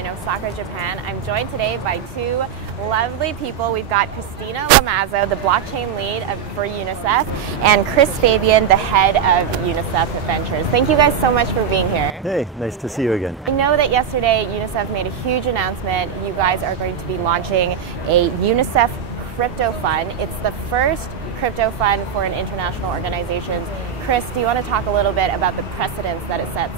in Osaka, Japan. I'm joined today by two lovely people. We've got Christina Lomazzo, the blockchain lead for UNICEF, and Fabian, the head of UNICEF Ventures. Thank you guys so much for being here. Hey, nice to see you again. I know that yesterday UNICEF made a huge announcement. You guys are going to be launching a UNICEF Crypto Fund. It's the first crypto fund for an international organization. Chris, do you want to talk a little bit about the precedents that it sets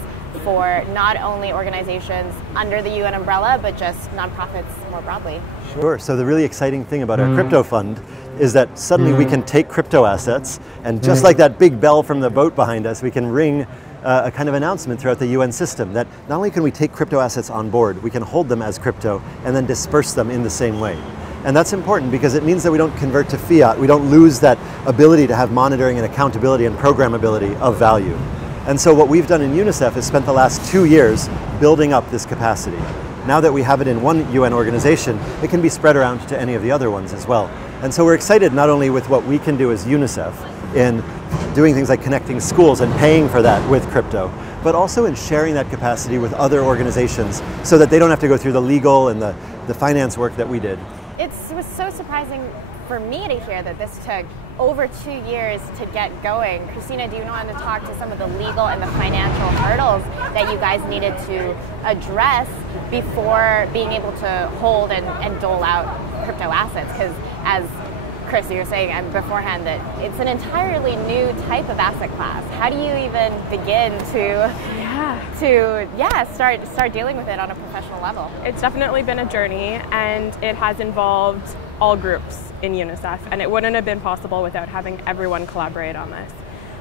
for not only organizations under the UN umbrella, but just nonprofits more broadly? Sure. So the really exciting thing about our crypto fund is that suddenly we can take crypto assets and just like that big bell from the boat behind us, we can ring a kind of announcement throughout the UN system that not only can we take crypto assets on board, we can hold them as crypto and then disperse them in the same way. And that's important because it means that we don't convert to fiat. We don't lose that ability to have monitoring and accountability and programmability of value. And so what we've done in UNICEF is spent the last 2 years building up this capacity. Now that we have it in one UN organization, it can be spread around to any of the other ones as well. And so we're excited not only with what we can do as UNICEF in doing things like connecting schools and paying for that with crypto, but also in sharing that capacity with other organizations so that they don't have to go through the legal and the finance work that we did. It was so surprising for me to hear that this took over 2 years to get going. Christina, do you want to talk to some of the legal and the financial hurdles that you guys needed to address before being able to hold and dole out crypto assets? Because as Chris, you were saying beforehand that it's an entirely new type of asset class. How do you even begin to start dealing with it on a professional level? It's definitely been a journey, and it has involved all groups in UNICEF, and it wouldn't have been possible without having everyone collaborate on this.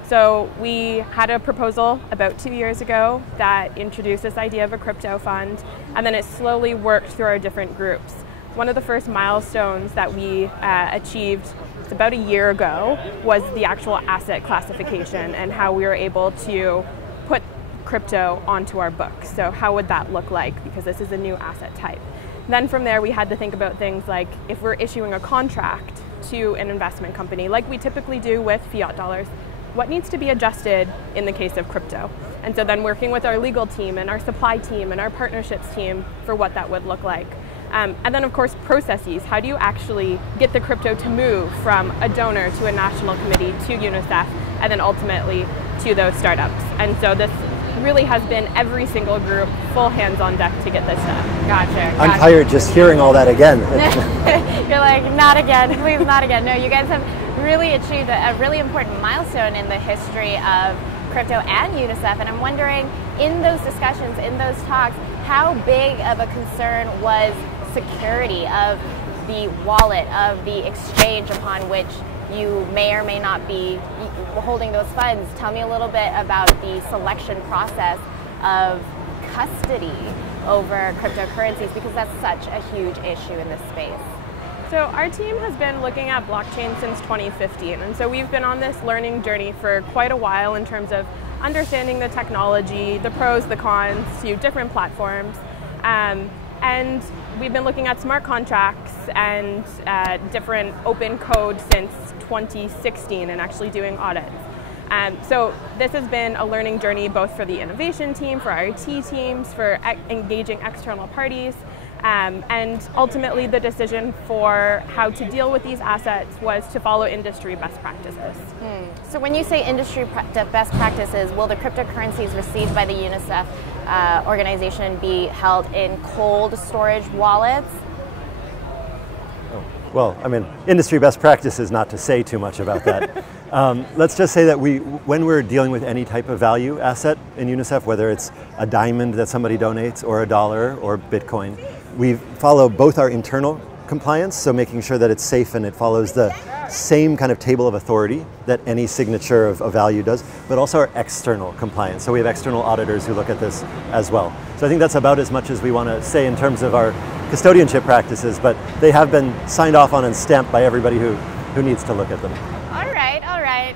So we had a proposal about 2 years ago that introduced this idea of a crypto fund, and then it slowly worked through our different groups. One of the first milestones that we achieved about a year ago was the actual asset classification and how we were able to put crypto onto our books. So how would that look like? Because this is a new asset type. Then from there we had to think about things like if we're issuing a contract to an investment company, like we typically do with fiat dollars, what needs to be adjusted in the case of crypto? And so then working with our legal team and our supply team and our partnerships team for what that would look like. And then of course processes. How do you actually get the crypto to move from a donor to a national committee to UNICEF and then ultimately to those startups? And so this really has been every single group full hands on deck to get this done. Gotcha. I'm tired just hearing all that again. You're like, not again, please not again. No, you guys have really achieved a really important milestone in the history of crypto and UNICEF, and I'm wondering, in those discussions, in those talks, how big of a concern was security of the wallet, of the exchange upon which you may or may not be holding those funds? Tell me a little bit about the selection process of custody over cryptocurrencies, because that's such a huge issue in this space. So our team has been looking at blockchain since 2015, and so we've been on this learning journey for quite a while in terms of understanding the technology, the pros, the cons to different platforms. And we've been looking at smart contracts and different open code since 2016 and actually doing audits. So this has been a learning journey both for the innovation team, for our IT teams, for engaging external parties. And ultimately the decision for how to deal with these assets was to follow industry best practices. So when you say industry best practices, will the cryptocurrencies received by the UNICEF organization be held in cold storage wallets? Well, I mean, industry best practices, not to say too much about that. Let's just say that when we're dealing with any type of value asset in UNICEF, whether it's a diamond that somebody donates or a dollar or Bitcoin, we follow both our internal compliance, so making sure that it's safe and it follows the same kind of table of authority that any signature of value does, but also our external compliance. So we have external auditors who look at this as well. So I think that's about as much as we want to say in terms of our custodianship practices, but they have been signed off on and stamped by everybody who needs to look at them. All right, all right.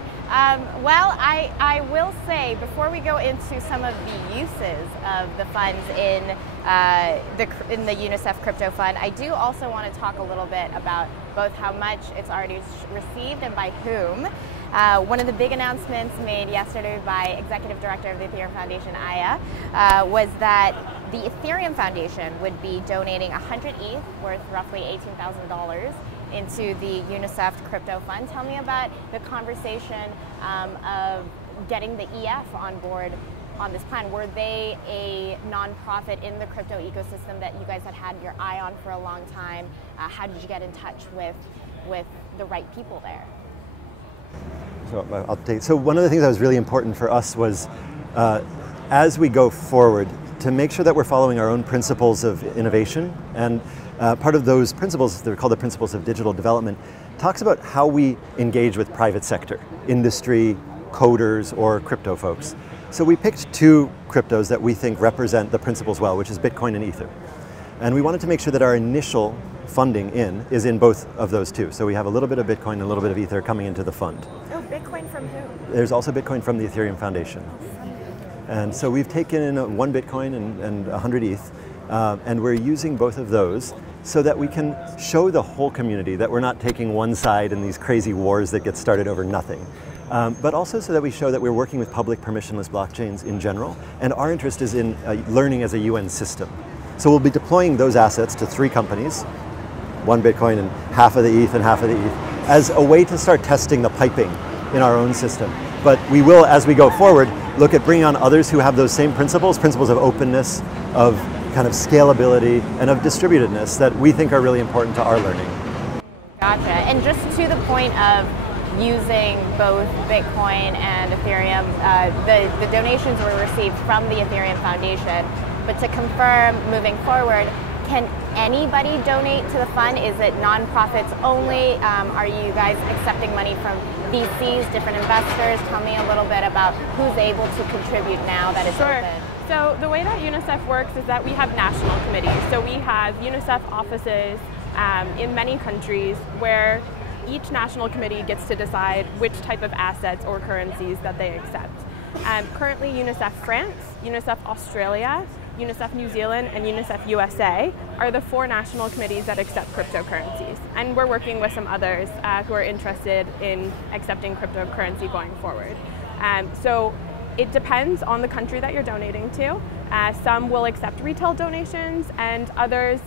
Well, I will say, before we go into some of the uses of the funds in the UNICEF Crypto Fund, I do also want to talk a little bit about both how much it's already received and by whom. One of the big announcements made yesterday by Executive Director of the Ethereum Foundation, Aya, was that the Ethereum Foundation would be donating 100 ETH, worth roughly $18,000, into the UNICEF Crypto Fund. Tell me about the conversation of getting the EF on board on this plan. Were they a nonprofit in the crypto ecosystem that you guys had your eye on for a long time? How did you get in touch with the right people there? So one of the things that was really important for us was, as we go forward, to make sure that we're following our own principles of innovation. And part of those principles, they're called the principles of digital development, talks about how we engage with private sector, industry, coders, or crypto folks. So we picked two cryptos that we think represent the principles well, which is Bitcoin and Ether. And we wanted to make sure that our initial funding is in both of those two. So we have a little bit of Bitcoin and a little bit of Ether coming into the fund. Oh, Bitcoin from who? There's also Bitcoin from the Ethereum Foundation. And so we've taken in 1 Bitcoin and 100 ETH, and we're using both of those so that we can show the whole community that we're not taking one side in these crazy wars that get started over nothing. But also so that we show that we're working with public permissionless blockchains in general, and our interest is in learning as a UN system. So we'll be deploying those assets to 3 companies, 1 Bitcoin and half of the ETH and half of the ETH, as a way to start testing the piping in our own system. But we will, as we go forward, look at bringing on others who have those same principles of openness, of kind of scalability, and of distributedness that we think are really important to our learning. Gotcha. And just to the point of using both Bitcoin and Ethereum, the donations were received from the Ethereum Foundation, but to confirm moving forward, can anybody donate to the fund? Is it nonprofits only? Are you guys accepting money from VCs, different investors? Tell me a little bit about who's able to contribute now that it's open. So the way that UNICEF works is that we have national committees. So we have UNICEF offices in many countries where each national committee gets to decide which type of assets or currencies that they accept. Currently, UNICEF France, UNICEF Australia, UNICEF New Zealand, and UNICEF USA are the 4 national committees that accept cryptocurrencies. And we're working with some others who are interested in accepting cryptocurrency going forward. So it depends on the country that you're donating to. Some will accept retail donations, and others,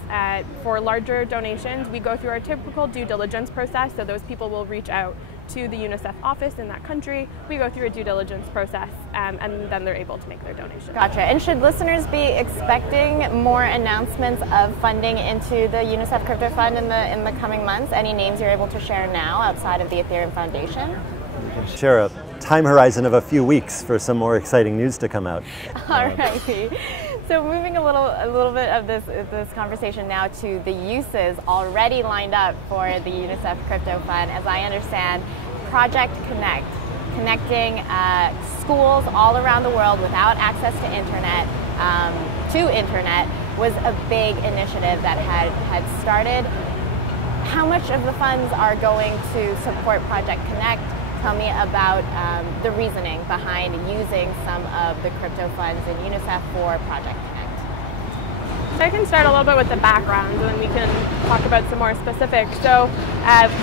for larger donations, we go through our typical due diligence process. So those people will reach out to the UNICEF office in that country. We go through a due diligence process, and then they're able to make their donation. Gotcha. And should listeners be expecting more announcements of funding into the UNICEF Crypto Fund in the coming months? Any names you're able to share now outside of the Ethereum Foundation? We can share a time horizon of a few weeks for some more exciting news to come out. All righty. So moving a little bit of this conversation now to the uses already lined up for the UNICEF Crypto Fund. As I understand, Project Connect, connecting schools all around the world without access to internet, was a big initiative that had started. How much of the funds are going to support Project Connect? Tell me about the reasoning behind using some of the crypto funds in UNICEF for Project Connect. So I can start a little bit with the background, and then we can talk about some more specifics. So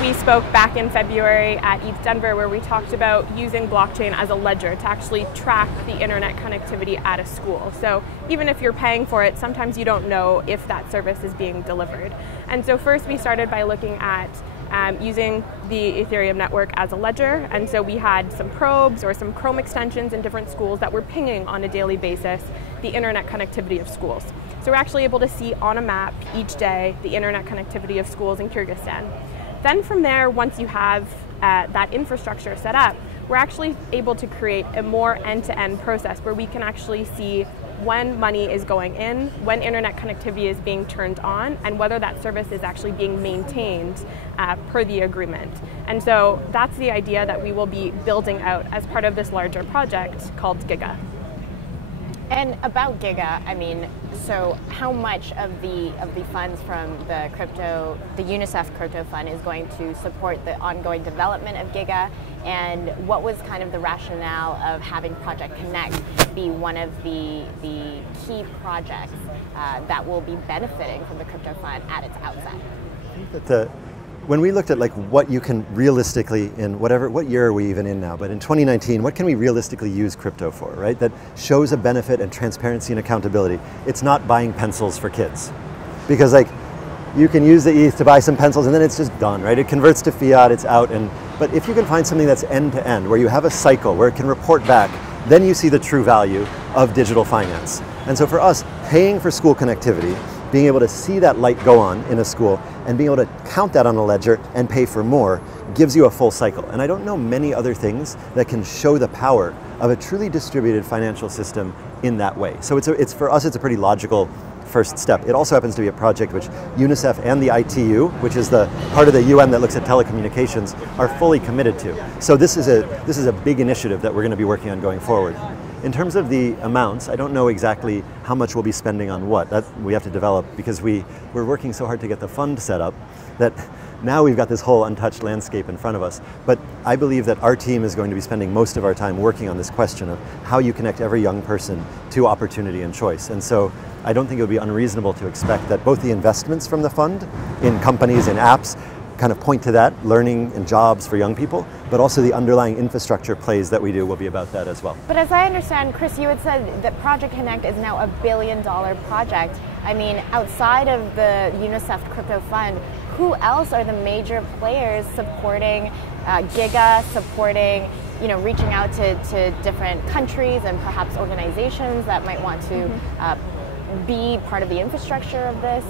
we spoke back in February at ETH Denver, where we talked about using blockchain as a ledger to actually track the internet connectivity at a school. So even if you're paying for it, sometimes you don't know if that service is being delivered. And so first we started by looking at using the Ethereum network as a ledger, and so we had some probes or some Chrome extensions in different schools that were pinging on a daily basis the internet connectivity of schools. So we're actually able to see on a map each day the internet connectivity of schools in Kyrgyzstan. Then from there, once you have that infrastructure set up, we're actually able to create a more end-to-end process where we can actually see when money is going in, when internet connectivity is being turned on, and whether that service is actually being maintained per the agreement. And so that's the idea that we will be building out as part of this larger project called Giga. And about Giga, I mean, so how much of the funds from the UNICEF Crypto Fund is going to support the ongoing development of Giga, and what was kind of the rationale of having Project Connect be one of the key projects that will be benefiting from the crypto fund at its outset? I think that when we looked at like what you can realistically, in what year are we even in now, but in 2019, what can we realistically use crypto for, right? That shows a benefit and transparency and accountability. It's not buying pencils for kids. Because like, you can use the ETH to buy some pencils and then it's just done, right? It converts to fiat, it's out. But if you can find something that's end to end, where you have a cycle, where it can report back, then you see the true value of digital finance. And so for us, paying for school connectivity, being able to see that light go on in a school and being able to count that on a ledger and pay for more gives you a full cycle. And I don't know many other things that can show the power of a truly distributed financial system in that way. So for us, it's a pretty logical first step. It also happens to be a project which UNICEF and the ITU, which is the part of the UN that looks at telecommunications, are fully committed to. So this is a big initiative that we're going to be working on going forward. In terms of the amounts, I don't know exactly how much we'll be spending on what. That we have to develop, because we're working so hard to get the fund set up that now we've got this whole untouched landscape in front of us. But I believe that our team is going to be spending most of our time working on this question of how you connect every young person to opportunity and choice. And so I don't think it would be unreasonable to expect that both the investments from the fund in companies and apps kind of point to that, learning and jobs for young people, but also the underlying infrastructure plays that we do will be about that as well. But as I understand, Chris, you had said that Project Connect is now a $1 billion project. I mean, outside of the UNICEF Crypto Fund, who else are the major players supporting Giga, supporting, reaching out to different countries and perhaps organizations that might want to be part of the infrastructure of this?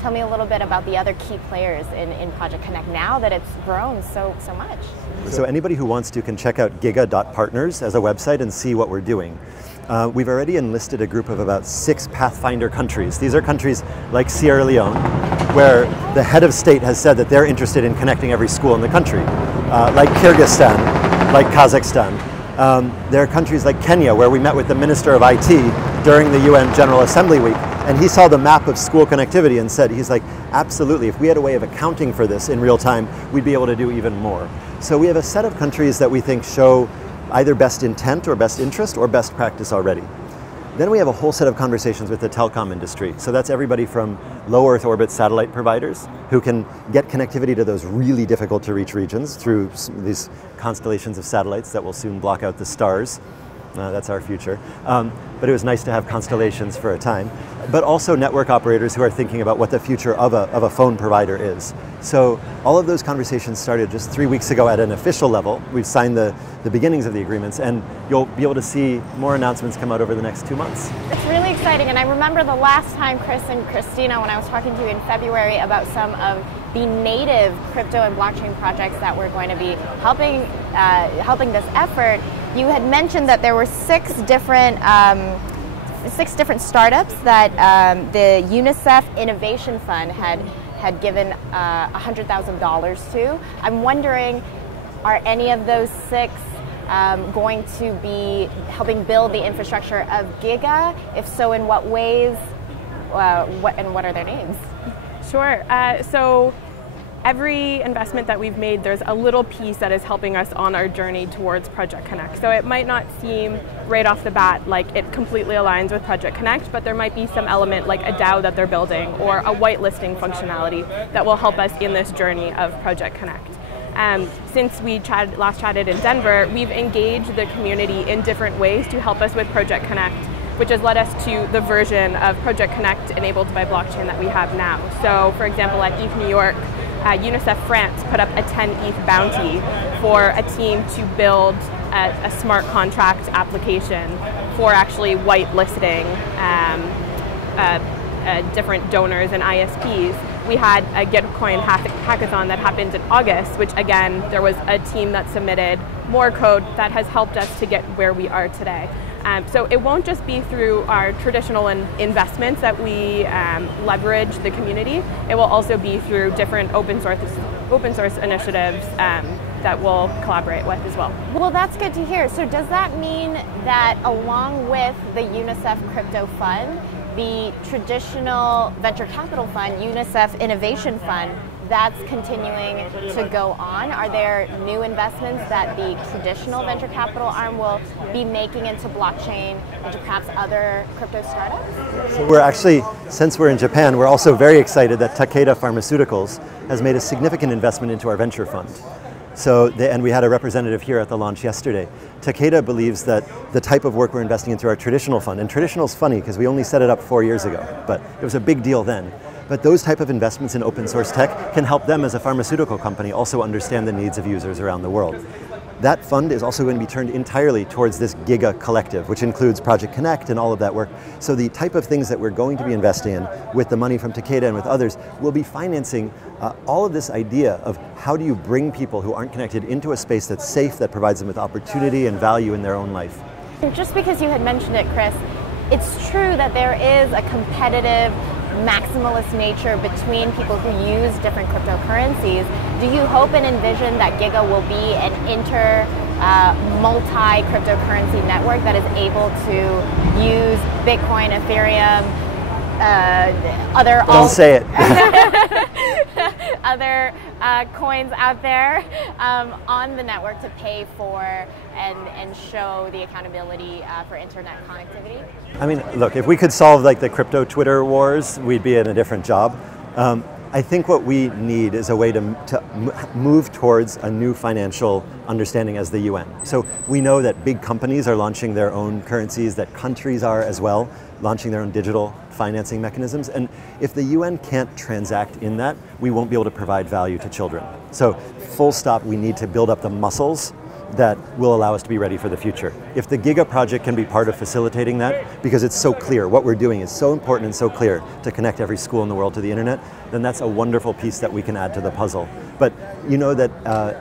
Tell me a little bit about the other key players in Project Connect now that it's grown so much. So anybody who wants to can check out giga.partners as a website and see what we're doing. We've already enlisted a group of about 6 Pathfinder countries. These are countries like Sierra Leone, where the head of state has said that they're interested in connecting every school in the country, like Kyrgyzstan, like Kazakhstan. There are countries like Kenya, where we met with the Minister of IT during the UN General Assembly Week, and he saw the map of school connectivity and said, he's like, absolutely, if we had a way of accounting for this in real time, we'd be able to do even more. So we have a set of countries that we think show either best intent or best interest or best practice already. Then we have a whole set of conversations with the telecom industry. So that's everybody from low Earth orbit satellite providers who can get connectivity to those really difficult to reach regions through these constellations of satellites that will soon block out the stars. That's our future. But it was nice to have constellations for a time. But also network operators who are thinking about what the future of a phone provider is. So all of those conversations started just 3 weeks ago at an official level. We've signed the beginnings of the agreements, and you'll be able to see more announcements come out over the next 2 months. It's really exciting, and I remember the last time, Chris and Christina, when I was talking to you in February about some of the native crypto and blockchain projects that were going to be helping this effort, you had mentioned that there were 6 different startups that the UNICEF Innovation Fund had given $100,000 to. I'm wondering, are any of those 6 going to be helping build the infrastructure of Giga? If so, in what ways? What are their names? Sure. So every investment that we've made, there's a little piece that is helping us on our journey towards Project Connect. So it might not seem right off the bat like it completely aligns with Project Connect, but there might be some element like a DAO that they're building or a whitelisting functionality that will help us in this journey of Project Connect. Since we last chatted in Denver, we've engaged the community in different ways to help us with Project Connect, which has led us to the version of Project Connect enabled by blockchain that we have now. So for example, at ETH New York, UNICEF France put up a 10 ETH bounty for a team to build a smart contract application for actually whitelisting different donors and ISPs. We had a Devcon hackathon that happened in August, which again, there was a team that submitted more code that has helped us to get where we are today. So it won't just be through our traditional investments that we leverage the community. It will also be through different open source initiatives that we'll collaborate with as well. Well, that's good to hear. So does that mean that along with the UNICEF Crypto Fund, the traditional venture capital fund, UNICEF Innovation Fund, that's continuing to go on? Are there new investments that the traditional venture capital arm will be making into blockchain, into perhaps other crypto startups? So we're actually, since we're in Japan, we're also very excited that Takeda Pharmaceuticals has made a significant investment into our venture fund. So, and we had a representative here at the launch yesterday. Takeda believes that the type of work we're investing into our traditional fund, and traditional is funny because we only set it up 4 years ago, but it was a big deal then. But those type of investments in open source tech can help them as a pharmaceutical company also understand the needs of users around the world. That fund is also going to be turned entirely towards this Giga collective, which includes Project Connect and all of that work. So the type of things that we're going to be investing in with the money from Takeda and with others will be financing all of this idea of how do you bring people who aren't connected into a space that's safe, that provides them with opportunity and value in their own life. Just because you had mentioned it, Chris, it's true that there is a competitive maximalist nature between people who use different cryptocurrencies. Do you hope and envision that Giga will be an multi-cryptocurrency network that is able to use Bitcoin, Ethereum, other Don't say it. other coins out there on the network to pay for and show the accountability for internet connectivity? I mean, look, if we could solve like the crypto Twitter wars, we'd be in a different job. I think what we need is a way to move towards a new financial understanding as the UN. So we know that big companies are launching their own currencies, that countries are as well, launching their own digital financing mechanisms. And if the UN can't transact in that, we won't be able to provide value to children. So full stop, we need to build up the muscles that will allow us to be ready for the future. If the Giga project can be part of facilitating that, because it's so clear, what we're doing is so important and so clear to connect every school in the world to the internet, then that's a wonderful piece that we can add to the puzzle. But you know that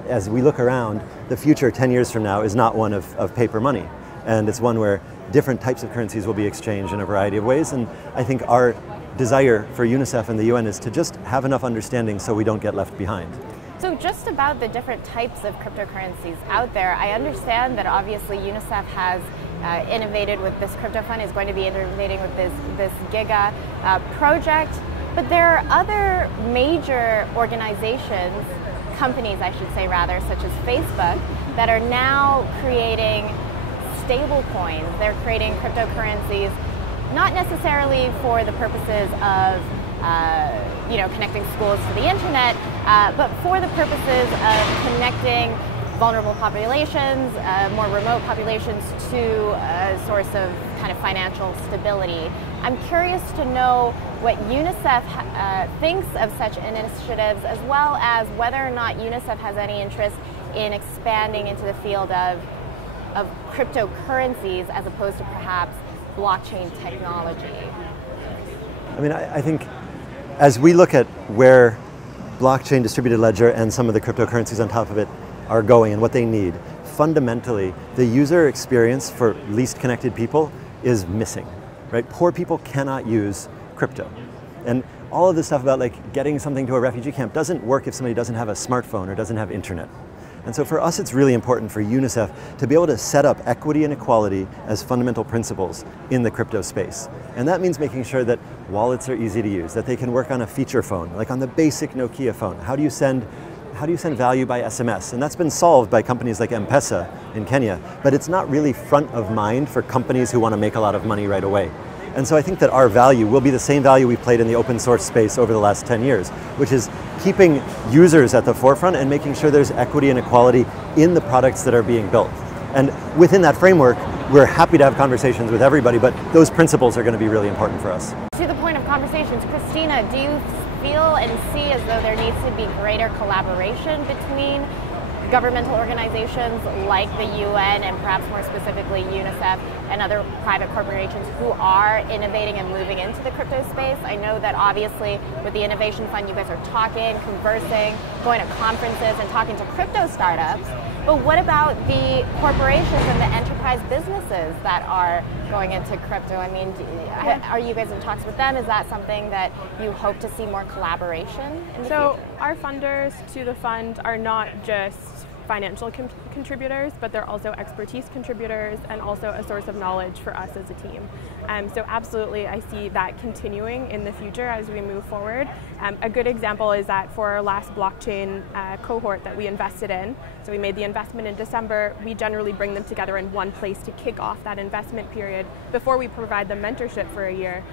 as we look around, the future 10 years from now is not one of paper money. And it's one where different types of currencies will be exchanged in a variety of ways. And I think our desire for UNICEF and the UN is to just have enough understanding so we don't get left behind. So just about the different types of cryptocurrencies out there, I understand that obviously UNICEF has innovated with this crypto fund, is going to be innovating with this Giga project, but there are other major organizations, companies I should say rather, such as Facebook, that are now creating stable coins. They're creating cryptocurrencies, not necessarily for the purposes of connecting schools to the internet, but for the purposes of connecting vulnerable populations, more remote populations to a source of kind of financial stability. I'm curious to know what UNICEF thinks of such initiatives, as well as whether or not UNICEF has any interest in expanding into the field of cryptocurrencies as opposed to perhaps blockchain technology. I mean, I think as we look at where blockchain, distributed ledger, and some of the cryptocurrencies on top of it are going and what they need, fundamentally, the user experience for least connected people is missing, right? Poor people cannot use crypto. And all of this stuff about like getting something to a refugee camp doesn't work if somebody doesn't have a smartphone or doesn't have internet. And so for us, it's really important for UNICEF to be able to set up equity and equality as fundamental principles in the crypto space. And that means making sure that wallets are easy to use, that they can work on a feature phone, like on the basic Nokia phone. How do you send value by SMS? And that's been solved by companies like M-Pesa in Kenya, but it's not really front of mind for companies who want to make a lot of money right away. And so I think that our value will be the same value we've played in the open source space over the last 10 years, which is keeping users at the forefront and making sure there's equity and equality in the products that are being built. And within that framework, we're happy to have conversations with everybody, but those principles are going to be really important for us. To the point of conversations, Christina, do you feel and see as though there needs to be greater collaboration between governmental organizations like the UN and perhaps more specifically UNICEF and other private corporations who are innovating and moving into the crypto space? I know that obviously with the Innovation Fund you guys are talking, conversing, going to conferences and talking to crypto startups, but what about the corporations and the enterprise businesses that are going into crypto? I mean, are you guys in talks with them? Is that something that you hope to see more collaboration in the future? Our funders to the fund are not just financial contributors, but they're also expertise contributors and also a source of knowledge for us as a team. So absolutely, I see that continuing in the future as we move forward. A good example is that for our last blockchain cohort that we invested in, so we made the investment in December, we generally bring them together in one place to kick off that investment period before we provide them mentorship for a year.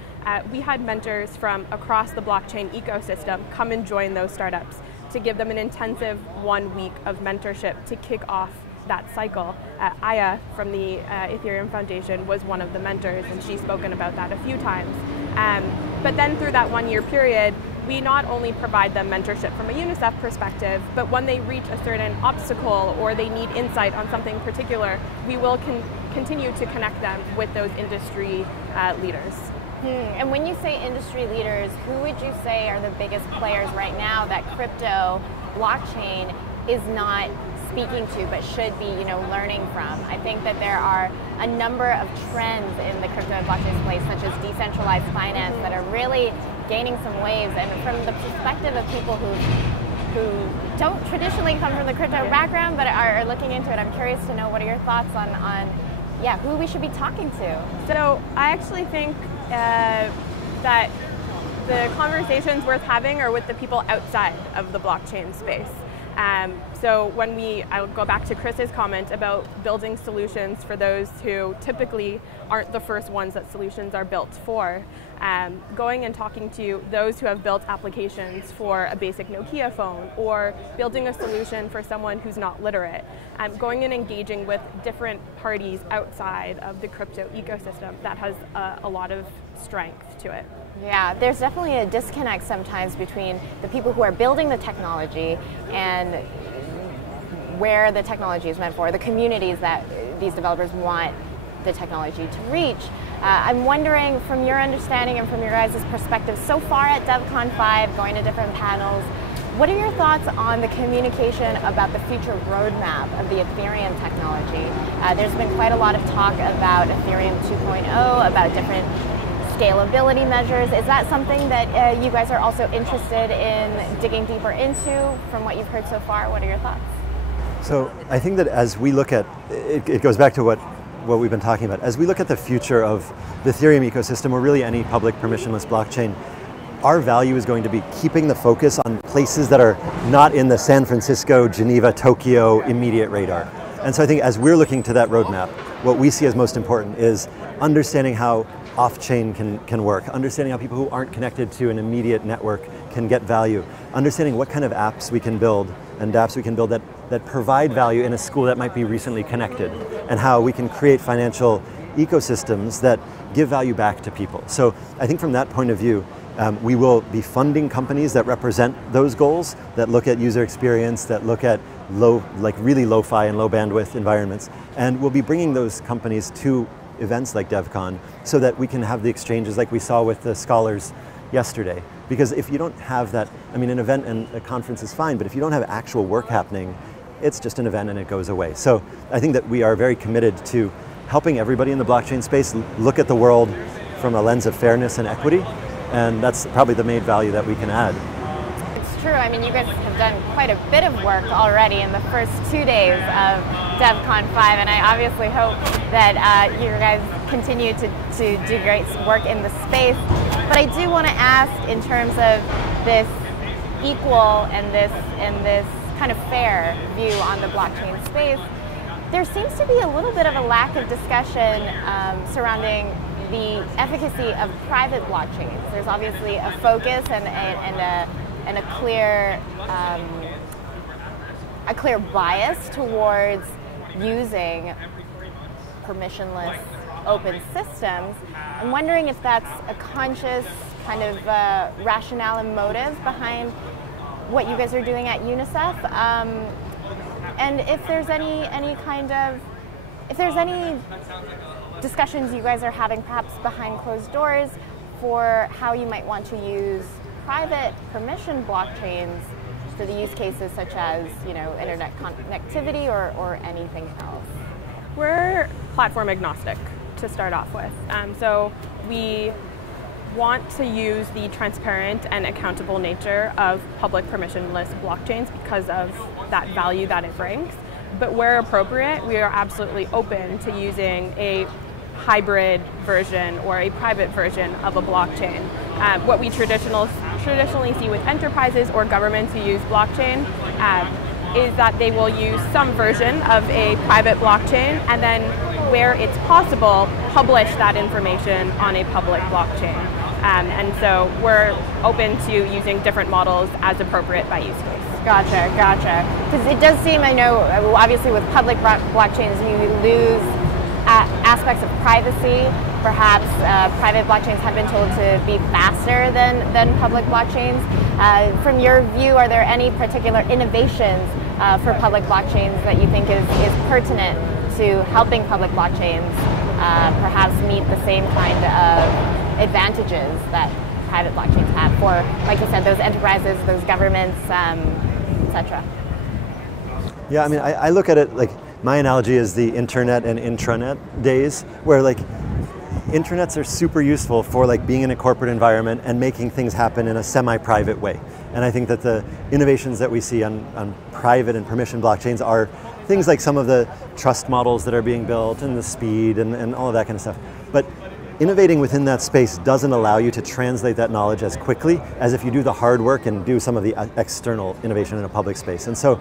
We had mentors from across the blockchain ecosystem come and join those startups to give them an intensive 1 week of mentorship to kick off that cycle. Aya from the Ethereum Foundation was one of the mentors, and she's spoken about that a few times. But then through that 1 year period, we not only provide them mentorship from a UNICEF perspective, but when they reach a certain obstacle or they need insight on something particular, we will continue to connect them with those industry leaders. And when you say industry leaders, who would you say are the biggest players right now that crypto blockchain is not speaking to but should be, learning from? I think that there are a number of trends in the crypto and blockchain space, such as decentralized finance, that are really gaining some waves. And from the perspective of people who don't traditionally come from the crypto background but are looking into it, I'm curious to know what are your thoughts on who we should be talking to. So I actually think that the conversations worth having are with the people outside of the blockchain space. So I'll go back to Chris's comment about building solutions for those who typically aren't the first ones that solutions are built for. Going and talking to those who have built applications for a basic Nokia phone, or building a solution for someone who's not literate. Going and engaging with different parties outside of the crypto ecosystem, that has a lot of strength to it. Yeah, there's definitely a disconnect sometimes between the people who are building the technology and where the technology is meant for, the communities that these developers want the technology to reach. I'm wondering, from your understanding and from your guys' perspective so far at Devcon 5, going to different panels, what are your thoughts on the communication about the future roadmap of the Ethereum technology? There's been quite a lot of talk about Ethereum 2.0, about different scalability measures. Is that something that you guys are also interested in digging deeper into from what you've heard so far? What are your thoughts? So I think that as we look at, it goes back to what we've been talking about. As we look at the future of the Ethereum ecosystem, or really any public permissionless blockchain, our value is going to be keeping the focus on places that are not in the San Francisco, Geneva, Tokyo immediate radar. And so I think as we're looking to that roadmap, what we see as most important is understanding how off-chain can work, understanding how people who aren't connected to an immediate network can get value, understanding what kind of apps we can build and dApps we can build that provide value in a school that might be recently connected, and how we can create financial ecosystems that give value back to people. So I think from that point of view, we will be funding companies that represent those goals, that look at user experience, that look at really lo-fi and low bandwidth environments, and we'll be bringing those companies to events like Devcon so that we can have the exchanges like we saw with the scholars yesterday. Because if you don't have that, I mean, an event and a conference is fine, but if you don't have actual work happening, it's just an event and it goes away. So I think that we are very committed to helping everybody in the blockchain space look at the world from a lens of fairness and equity, and that's probably the main value that we can add. It's true. I mean, you guys have done quite a bit of work already in the first 2 days of Devcon 5, and I obviously hope that you guys continue to do great work in the space. But I do want to ask, in terms of this equal and this kind of fair view on the blockchain space, there seems to be a little bit of a lack of discussion surrounding the efficacy of private blockchains. There's obviously a focus and a clear bias towards using permissionless open systems. I'm wondering if that's a conscious kind of rationale and motive behind what you guys are doing at UNICEF, and if there's any discussions you guys are having perhaps behind closed doors for how you might want to use private permission blockchains for the use cases such as, internet connectivity or anything else. We're platform agnostic to start off with. So we want to use the transparent and accountable nature of public permissionless blockchains because of that value that it brings. But where appropriate, we are absolutely open to using a hybrid version or a private version of a blockchain. What we traditionally see with enterprises or governments who use blockchain is that they will use some version of a private blockchain and then, where it's possible, publish that information on a public blockchain. And so we're open to using different models as appropriate by use case. Gotcha. Because it does seem, I know, obviously with public blockchains you lose aspects of privacy. Perhaps private blockchains have been told to be faster than public blockchains. From your view, are there any particular innovations for public blockchains that you think is pertinent to helping public blockchains perhaps meet the same kind of advantages that private blockchains have for, like you said, those enterprises, those governments, etc.? Yeah, I mean, I look at it like, my analogy is the internet and intranet days, where like intranets are super useful for like being in a corporate environment and making things happen in a semi-private way. And I think that the innovations that we see on private and permission blockchains are things like some of the trust models that are being built and the speed and all of that kind of stuff. But innovating within that space doesn't allow you to translate that knowledge as quickly as if you do the hard work and do some of the external innovation in a public space. And so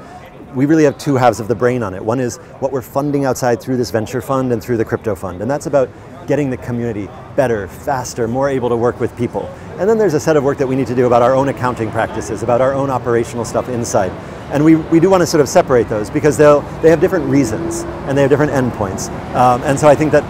we really have two halves of the brain on it. One is what we're funding outside through this venture fund and through the crypto fund. And that's about getting the community better, faster, more able to work with people. And then there's a set of work that we need to do about our own accounting practices, about our own operational stuff inside. And we do want to sort of separate those because they have different reasons and they have different endpoints. And so I think that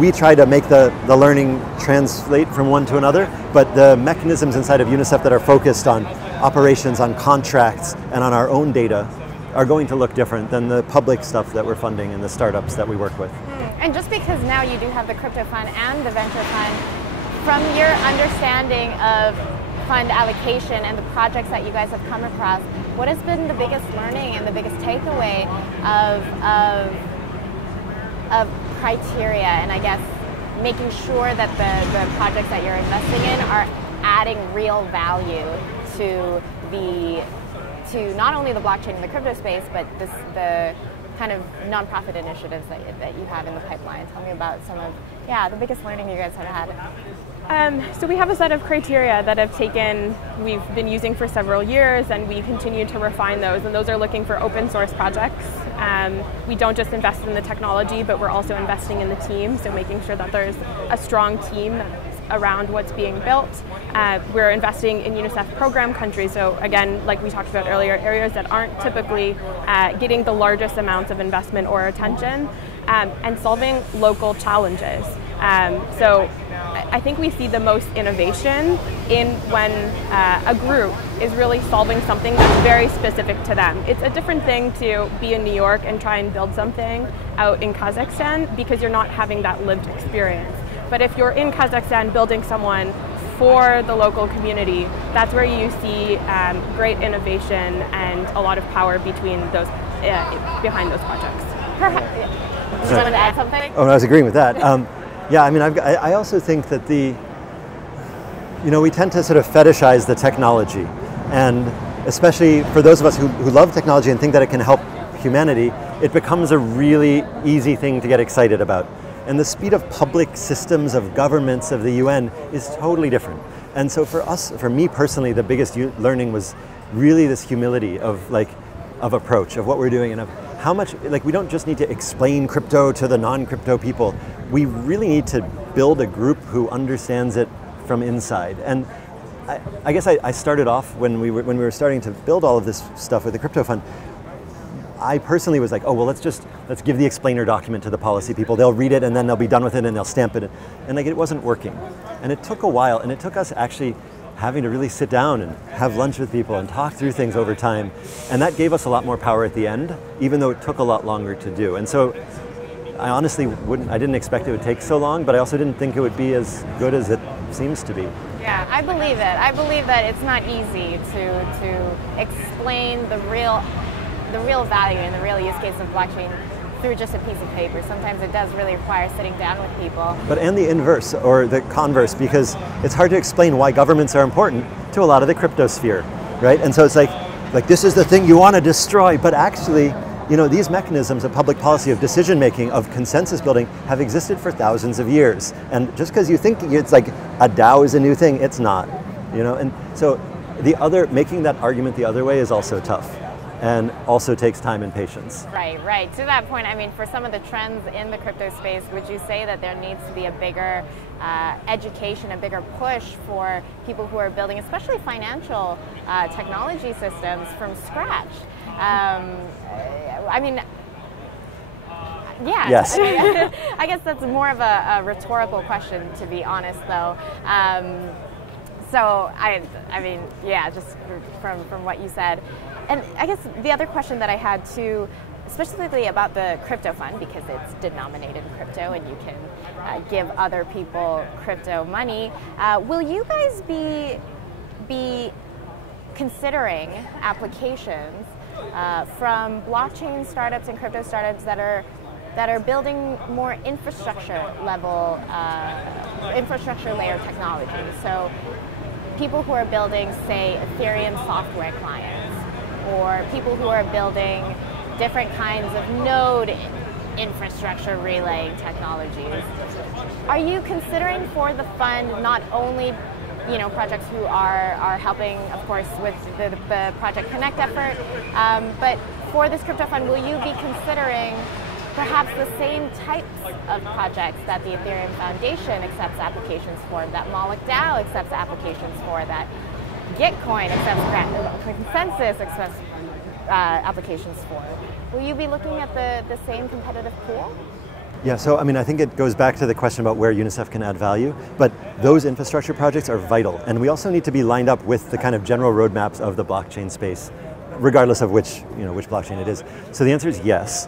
we try to make the learning translate from one to another, but the mechanisms inside of UNICEF that are focused on operations, on contracts, and on our own data are going to look different than the public stuff that we're funding and the startups that we work with. And just because now you do have the crypto fund and the venture fund, from your understanding of fund allocation and the projects that you guys have come across, what has been the biggest learning and the biggest takeaway of criteria, and I guess making sure that the projects that you're investing in are adding real value to not only the blockchain and the crypto space, but the kind of nonprofit initiatives that you have in the pipeline? Tell me about some of the biggest learning you guys have had. So we have a set of criteria that we've been using for several years, and we continue to refine those, and those are looking for open source projects. We don't just invest in the technology, but we're also investing in the team, so making sure that there's a strong team around what's being built. We're investing in UNICEF program countries, so again, like we talked about earlier, areas that aren't typically getting the largest amounts of investment or attention, and solving local challenges. So I think we see the most innovation in when a group is really solving something that's very specific to them. It's a different thing to be in New York and try and build something out in Kazakhstan because you're not having that lived experience. But if you're in Kazakhstan building someone for the local community, that's where you see great innovation and a lot of power behind those projects. Did you want to add something? Oh, I was agreeing with that. Yeah, I mean, I also think that we tend to sort of fetishize the technology, and especially for those of us who love technology and think that it can help humanity, it becomes a really easy thing to get excited about. And the speed of public systems, of governments, of the UN is totally different. And so for me personally, the biggest learning was really this humility of approach, of what we're doing, and of how much, we don't just need to explain crypto to the non-crypto people. We really need to build a group who understands it from inside. And I guess I started off when we were starting to build all of this stuff with the crypto fund. I personally was like, oh, well, let's give the explainer document to the policy people. They'll read it and then they'll be done with it and they'll stamp it. And it wasn't working. And it took a while, and it took us actually having to really sit down and have lunch with people and talk through things over time. And that gave us a lot more power at the end, even though it took a lot longer to do. And so I honestly I didn't expect it would take so long, but I also didn't think it would be as good as it seems to be. Yeah, I believe it. I believe that it's not easy to explain the real value and the real use case of blockchain through just a piece of paper. Sometimes it does really require sitting down with people. But and the inverse, or the converse, because it's hard to explain why governments are important to a lot of the crypto sphere, right? And so it's like this is the thing you want to destroy, but actually, you know, these mechanisms of public policy, of decision making, of consensus building have existed for thousands of years. And just because you think it's like a DAO is a new thing, it's not, you know? And so making that argument the other way is also tough, and also takes time and patience. Right, right. To that point, I mean, for some of the trends in the crypto space, would you say that there needs to be a bigger education, a bigger push for people who are building, especially financial technology systems from scratch? I mean, yeah. Yes. I guess that's more of a rhetorical question, to be honest, though. So I mean, yeah, just from what you said. And I guess the other question that I had too, specifically about the crypto fund, because it's denominated in crypto and you can give other people crypto money. Will you guys be considering applications from blockchain startups and crypto startups that are building more infrastructure layer technology? So people who are building, say, Ethereum software clients, or people who are building different kinds of node infrastructure relaying technologies. Are you considering for the fund not only, you know, projects who are helping, of course, with the Project Connect effort, but for this crypto fund, will you be considering perhaps the same types of projects that the Ethereum Foundation accepts applications for, that Moloch DAO accepts applications for, that Gitcoin accepts Consensus accepts applications for? Will you be looking at the same competitive pool? Yeah, so I mean, I think it goes back to the question about where UNICEF can add value, but those infrastructure projects are vital, and we also need to be lined up with the kind of general roadmaps of the blockchain space, regardless of which blockchain it is. So the answer is yes.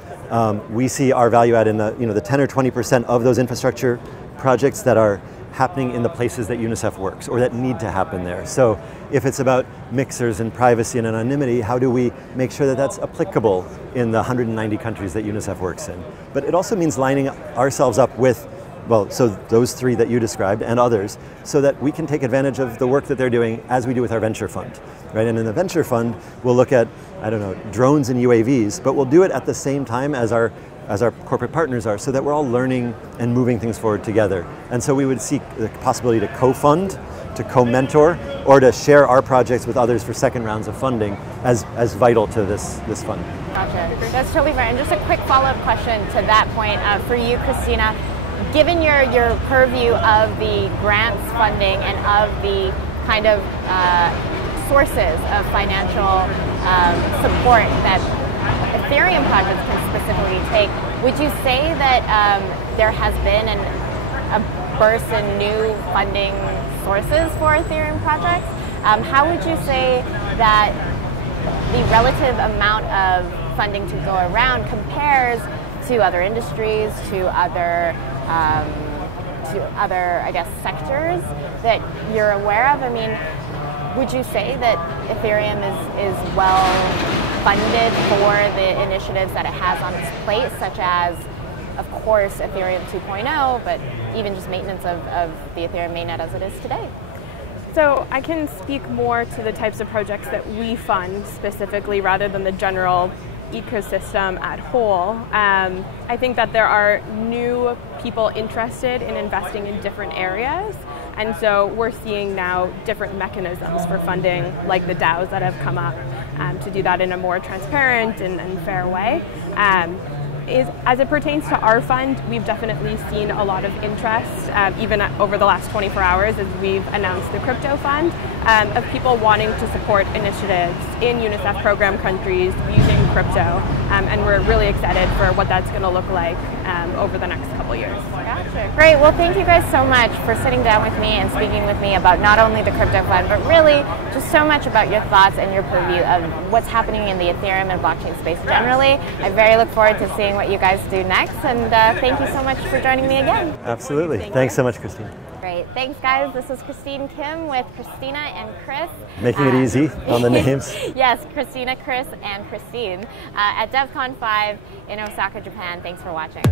We see our value add in the 10 or 20% of those infrastructure projects that are happening in the places that UNICEF works, or that need to happen there. So if it's about mixers and privacy and anonymity, how do we make sure that that's applicable in the 190 countries that UNICEF works in? But it also means lining ourselves up with, well, so those three that you described and others, so that we can take advantage of the work that they're doing as we do with our venture fund, right? And in the venture fund, we'll look at, I don't know, drones and UAVs, but we'll do it at the same time as our corporate partners are, so that we're all learning and moving things forward together. And so we would seek the possibility to co-fund, to co-mentor, or to share our projects with others for second rounds of funding as vital to this fund. Gotcha. That's totally fair. And just a quick follow-up question to that point for you, Christina. Given your purview of the grants funding and of the kind of sources of financial support that Ethereum projects can specifically take, would you say that there has been a burst in new funding sources for Ethereum projects? How would you say that the relative amount of funding to go around compares to other industries, to other, I guess, sectors that you're aware of? I mean, would you say that Ethereum is well funded for the initiatives that it has on its plate, such as, of course, Ethereum 2.0, but even just maintenance of the Ethereum mainnet as it is today? So I can speak more to the types of projects that we fund specifically rather than the general ecosystem at whole. I think that there are new people interested in investing in different areas, and so we're seeing now different mechanisms for funding, like the DAOs that have come up, to do that in a more transparent and fair way. As it pertains to our fund, we've definitely seen a lot of interest, even over the last 24 hours as we've announced the crypto fund, of people wanting to support initiatives in UNICEF program countries using crypto, and we're really excited for what that's going to look like over the next couple years. Gotcha. Great. Well, thank you guys so much for sitting down with me and speaking with me about not only the crypto fund, but really just so much about your thoughts and your purview of what's happening in the Ethereum and blockchain space generally. I very look forward to seeing what you guys do next, and thank you so much for joining me again. Absolutely. Thanks so much, Christina. Great. Great. Thanks, guys. This is Christine Kim with Christina and Chris. Making it easy on the names. Yes, Christina, Chris, and Christine at Devcon 5 in Osaka, Japan. Thanks for watching.